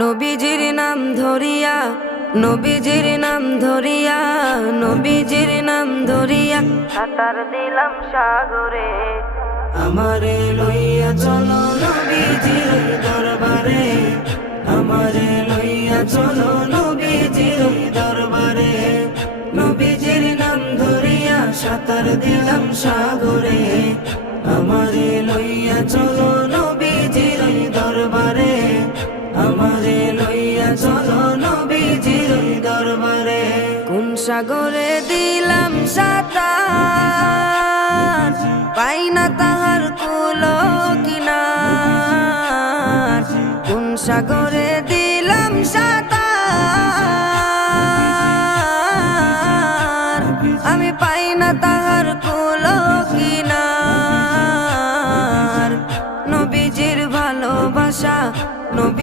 নবীজির নাম ধরিয়া, নবীজির নাম ধরিয়া, নবীজির নাম ধরিয়া সাঁতার দিলাম সাগরে। আমারে লইয়া চলো নবীজির দরবারে, আমারে লইয়া চলো নবীজির দরবারে। নবীজির নাম ধরিয়া সাঁতার দিলাম সাগরে। আমারে লইয়া চলো নবীজির দরবারে, আমারে লইয়া চলো নবীজির দরবারে। কোন সাগরে দিলাম সাঁতার, পাই না তাহার কুলো কিনার। কোন সাগরে দিলাম সাঁতার, আমি পাই না তাহার